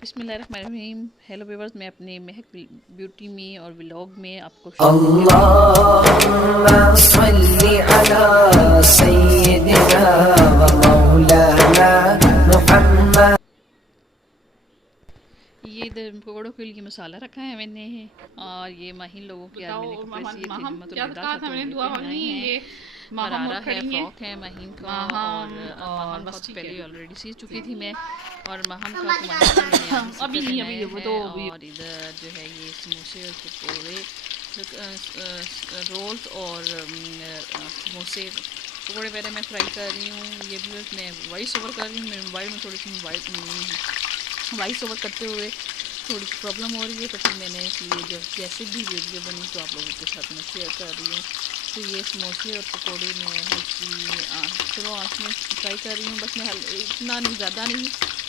बिस्मिल्लाहिर्रहमानिर्रहीम। Hello viewers, मैं अपने महक ब्यूटी में और व्लॉग में आपको अल्लाहुम्मा सल्ली अला सय्यिदिना व मौलाना मुहम्मद। ये इधर पकौड़ों के लिए मसाला रखा है मैंने और ये माहिन लोगों के यार मैंने कपड़े सिए थे जुम्मतुल विदा था तो ये पहनाए हैं। गरारा है, फ्रॉक है माहिन का और माहम बस पहले ऑलरेडी सी चुकी थी मैं। और माहम का तो माहिन का मैंने अभी सीकर पहनाया है। और इधर जो है ये समोसे और पकौड़े, रोल्स और समोसे पकौड़े वगैरह मैं फ्राई कर रही हूँ। ये भी मैं वॉइस ओवर कर रही हूँ। मेरे मोबाइल में थोड़ी सी वॉइस ओवर करते हुए थोड़ी प्रॉब्लम हो रही है, तो फिर मैंने इसलिए जो जैसे भी वीडियो बनी तो आप लोगों के साथ मैं शेयर कर रही हूँ। तो ये समोसे और पकौड़े मैं हल्की स्लो आँच में फ्राई कर रही हूँ। बस मैं इतना नहीं, ज़्यादा नहीं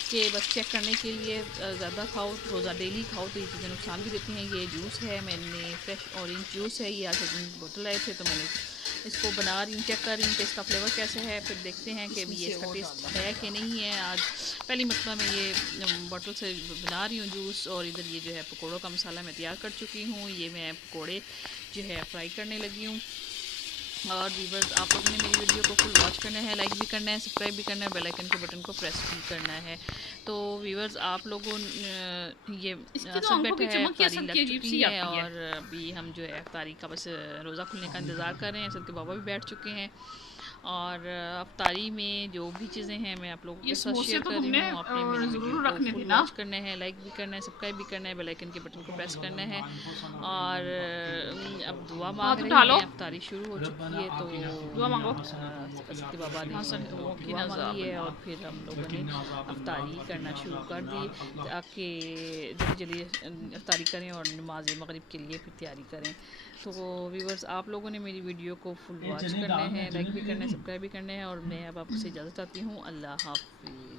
कि बस चेक करने के लिए ज़्यादा खाओ रोज़ा डेली खाओ तो ये चीज़ें नुकसान भी देती हैं। ये जूस है, मैंने फ्रेश ऑरेंज जूस है, ये आज बोतल आए थे तो मैंने इसको बना रही हूँ, चेक कर रही हूँ कि इसका फ्लेवर कैसे है। फिर देखते हैं कि ये इसका टेस्ट है कि नहीं है। आज पहली मरतबा मैं ये बॉटल से बना रही हूँ जूस। और इधर ये जो है पकौड़ों का मसाला मैं तैयार कर चुकी हूँ। ये मैं पकौड़े जो है फ्राई करने लगी हूँ। और व्यूअर्स, आप लोगों ने मेरी वीडियो को फुल वॉच करना है, लाइक भी करना है, सब्सक्राइब भी करना है, बेल आइकन के बटन को प्रेस भी करना है। तो व्यूअर्स, आप लोगों ये सब बैठा है, अफ्तारी लग चुकी है और अभी हम जो है अफ्तारी का बस रोज़ा खुलने का इंतज़ार कर रहे हैं। सब के बाबा भी बैठ चुके हैं और अफ्तारी में जो भी चीज़ें हैं मैं आप लोगों के साथ शेयर कर रही हूँ। आपने मेरी वीडियो को फुल वॉच करना है, लाइक भी करना है, सब्सक्राइब भी करना है, बेल आइकन के बटन को प्रेस करना है। और अब दुआ मांग रहे हैं। अफ्तारी शुरू हो चुकी है तो दुआ मांगो। सबके बाबा ने दुआ मांगी है और फिर हम लोगों ने अफ्तारी करना शुरू कर दी ताकि जल्दी जल्दी अफ्तारी करें और नमाज मगरिब के लिए फिर तैयारी करें। तो व्यूवर्स, आप लोगों ने मेरी वीडियो को फुल वॉच करना है, लाइक भी करना है, सब्सक्राइब भी करना है। और मैं अब आपसे इजाज़त चाहती हूँ। अल्लाह हाफिज़।